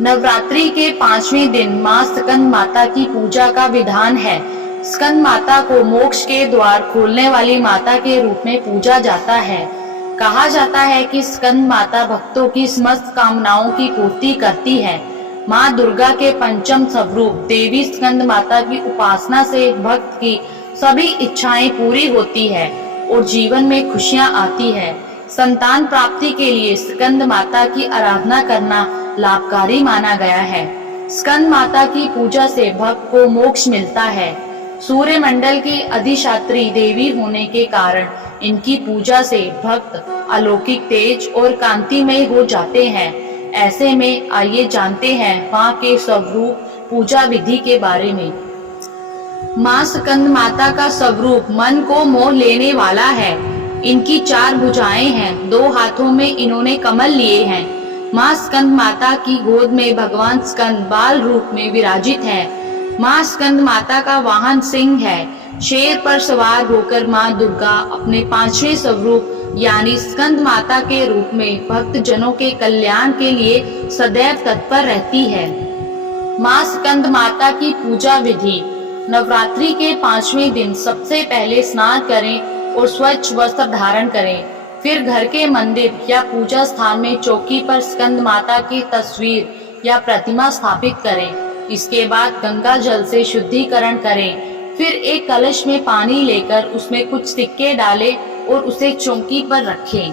नवरात्रि के 5वें दिन मां स्कंद माता की पूजा का विधान है। स्कंद माता को मोक्ष के द्वार खोलने वाली माता के रूप में पूजा जाता है। कहा जाता है कि स्कंद माता भक्तों की समस्त कामनाओं की पूर्ति करती है। मां दुर्गा के पंचम स्वरूप देवी स्कंद माता की उपासना से भक्त की सभी इच्छाएं पूरी होती है और जीवन में खुशियां आती है। संतान प्राप्ति के लिए स्कंद माता की आराधना करना लाभकारी माना गया है। स्कंद माता की पूजा से भक्त को मोक्ष मिलता है। सूर्य मंडल की अधिष्ठात्री देवी होने के कारण इनकी पूजा से भक्त अलौकिक तेज और कांतिमय हो जाते हैं। ऐसे में आइए जानते हैं मां के स्वरूप पूजा विधि के बारे में। मां स्कंद माता का स्वरूप मन को मोह लेने वाला है। इनकी 4 भुजाएं हैं, 2 हाथों में इन्होंने कमल लिए हैं। मां स्कंद माता की गोद में भगवान स्कंद बाल रूप में विराजित है। मां स्कंद माता का वाहन सिंह है। शेर पर सवार होकर मां दुर्गा अपने 5वें स्वरूप यानी स्कंद माता के रूप में भक्त जनों के कल्याण के लिए सदैव तत्पर रहती है। मां स्कंद माता की पूजा विधि। नवरात्रि के 5वें दिन सबसे पहले स्नान करें और स्वच्छ वस्त्र धारण करें। फिर घर के मंदिर या पूजा स्थान में चौकी पर स्कंद माता की तस्वीर या प्रतिमा स्थापित करें। इसके बाद गंगा जल से शुद्धिकरण करें। फिर एक कलश में पानी लेकर उसमें कुछ सिक्के डालें और उसे चौकी पर रखें।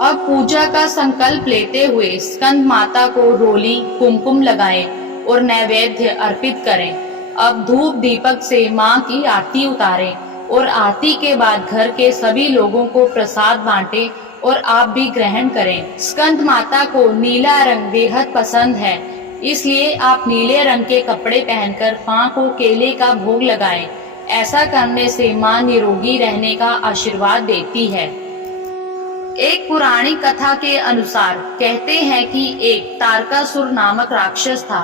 अब पूजा का संकल्प लेते हुए स्कंद माता को रोली कुमकुम लगाएं और नैवेद्य अर्पित करें। अब धूप दीपक से मां की आरती उतारें और आरती के बाद घर के सभी लोगों को प्रसाद बांटें और आप भी ग्रहण करें। स्कंद माता को नीला रंग बेहद पसंद है, इसलिए आप नीले रंग के कपड़े पहनकर मां को केले का भोग लगाएं। ऐसा करने से मां निरोगी रहने का आशीर्वाद देती है। एक पुरानी कथा के अनुसार कहते हैं कि एक तारकासुर नामक राक्षस था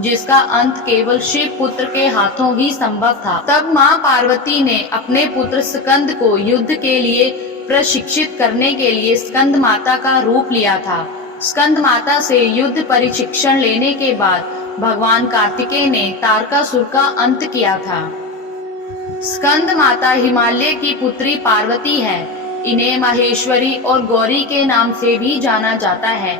जिसका अंत केवल शिव पुत्र के हाथों ही संभव था। तब मां पार्वती ने अपने पुत्र स्कंद को युद्ध के लिए प्रशिक्षित करने के लिए स्कंद माता का रूप लिया था। स्कंद माता से युद्ध प्रशिक्षण लेने के बाद भगवान कार्तिकेय ने तारकासुर का अंत किया था। स्कंद माता हिमालय की पुत्री पार्वती है। इन्हें माहेश्वरी और गौरी के नाम से भी जाना जाता है।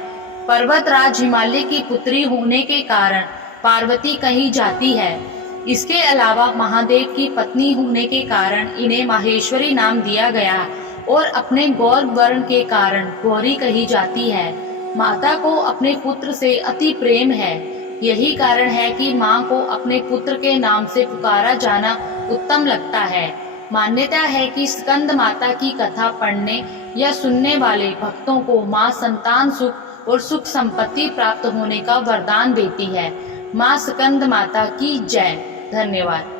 पर्वतराज हिमालय की पुत्री होने के कारण पार्वती कही जाती है। इसके अलावा महादेव की पत्नी होने के कारण इन्हें माहेश्वरी नाम दिया गया और अपने गौर वर्ण के कारण गौरी कही जाती है। माता को अपने पुत्र से अति प्रेम है। यही कारण है कि मां को अपने पुत्र के नाम से पुकारा जाना उत्तम लगता है। मान्यता है कि स्कंद माता की कथा पढ़ने या सुनने वाले भक्तों को मां संतान सुख और सुख संपत्ति प्राप्त होने का वरदान देती है। मां स्कंद माता की जय। धन्यवाद।